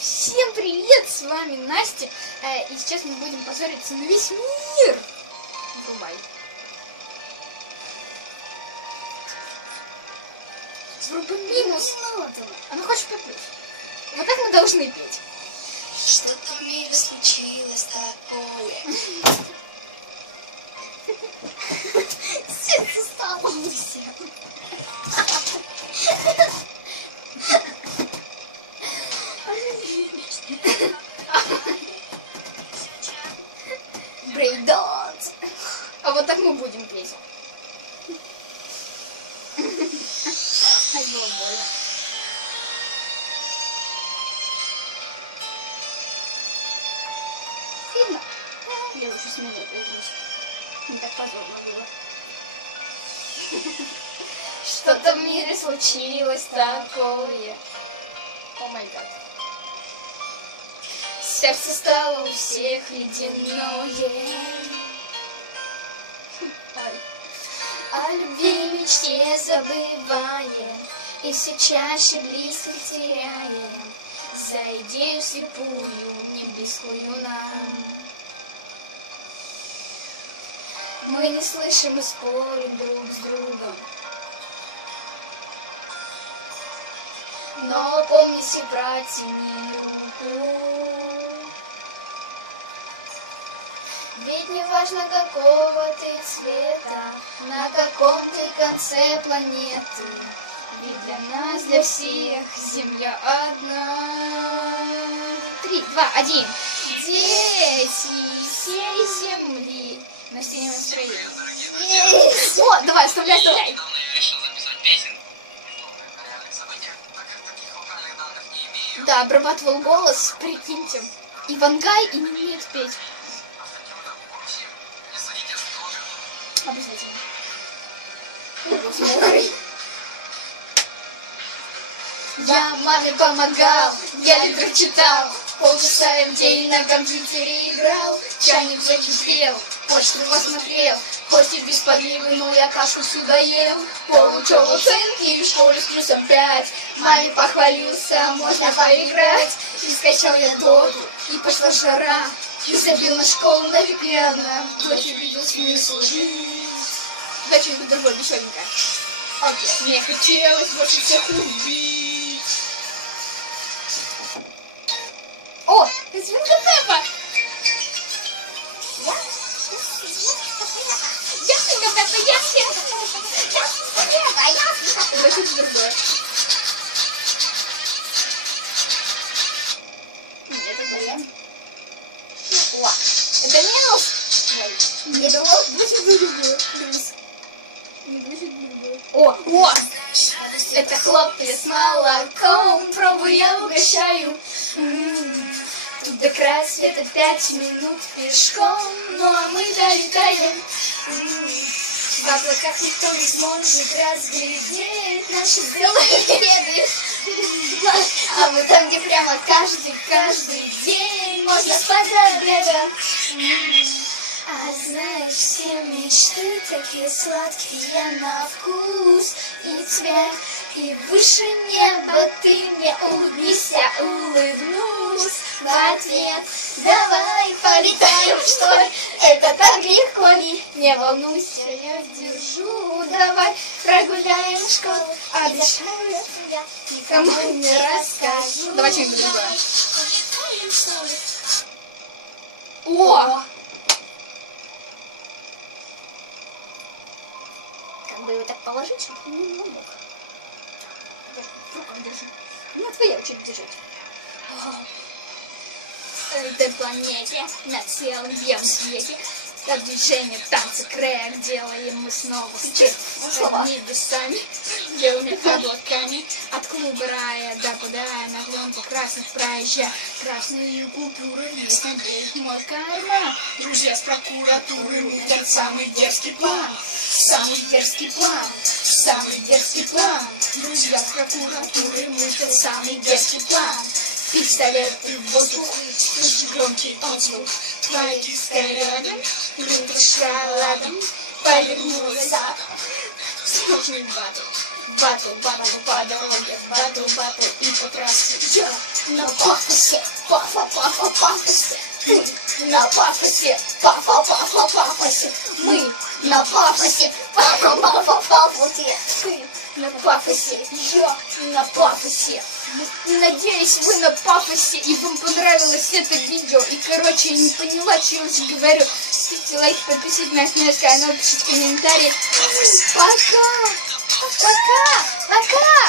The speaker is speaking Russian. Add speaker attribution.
Speaker 1: Всем привет, с вами Настя, э, и сейчас мы будем позориться на весь мир. Врубай. Врубай минус. А ну хочешь попеть? Вот так мы должны петь.
Speaker 2: Что-то в мире случилось такое.
Speaker 1: Брейкданс. А вот так мы будем петь. Видно? Я лучше с минутой здесь. Не так позорно было. Что-то в мире случилось такое. О май гад. Сердце стало у всех ледяное. О любви мечте забываем И все чаще близко теряем За идею слепую, не близкую нам. Мы не слышим и спорим друг с другом. Но помните, протяни руку Ведь не важно, какого ты цвета, на каком ты конце планеты. Ведь для нас, для всех, Земля одна. Три, два, один. Дети всей Земли. На стене настроение. О, давай, оставляй,
Speaker 3: имею.
Speaker 1: Да, обрабатывал голос, прикиньте. Ивангай и не умеет петь. Обязательно. Я маме помогал, я литр читал, полчаса в день на компьютере играл, чайник закипел, почту посмотрел, хоть и без подливы, но я кашу всю доел. Получил оценки в школе с плюсом пять, маме похвалился, можно поиграть. И скачал я доту, и пошла жара, и забил на школу наверное, дочь видел смысл жить. Давай что-нибудь другое, веселенькое. Окей. Мне хотелось больше всех убить. О, свинка Пеппа! Я свинка Пеппа, я свинка Пеппа, я свинка Пеппа, я свинка Пеппа. Давай что-то другое. Это я. О, это минус. Это вот, давай что-то другое. Плюс. О, о! Это хлопья с молоком, пробуй, я угощаю. М, Тут до края света пять минут пешком, ну а мы долетаем. М, В облаках никто не сможет разглядеть наши белые беды. А мы там, где прямо каждый, каждый день можно спать до обеда. А знаешь, все мечты такие сладкие на вкус и цвет, и выше неба ты мне улыбнись, я улыбнусь в ответ. Давай полетаем, что ли? Это так легко ли? Не волнуйся, я держу. Давай прогуляем школу, обещаю я никому не расскажу. Давай что-нибудь другое. О! Как бы его так положить, чтобы он не мог. Держи, в руках держи. Ну, твоя очередь держать. Этой планете, на целом белом свете, как движение танца крэк делаем мы снова. Над небесами, белыми облаками, от клуба рая до подая на гонку красных проезжая. Красные купюры есть на берег мой карман. Друзья с прокуратуры мутят самый дерзкий план. Самый дерзкий план, самый дерзкий план. Друзья с прокуратуры мутят самый дерзкий план. Пистолеты в воздух, слышишь громкий отзвук. Твоя киска рядом, шоколадом, повернулась задом. Сложный батл, батл, батл по дороге, батл, батл и по трассе. Я на пафосе, пафа, пафа, пафосе. Ты на пафосе, пафа, пафа, пафосе. Мы на пафосе, пафа, пафа, пафосе. Ты на пафосе, я на пафосе. Надеюсь, вы на пафосе и вам понравилось это видео. И, короче, я не поняла, что я уже говорю. Ставьте лайк, подписывайтесь на наш канал, пишите комментарии. Пока! Пока! Пока!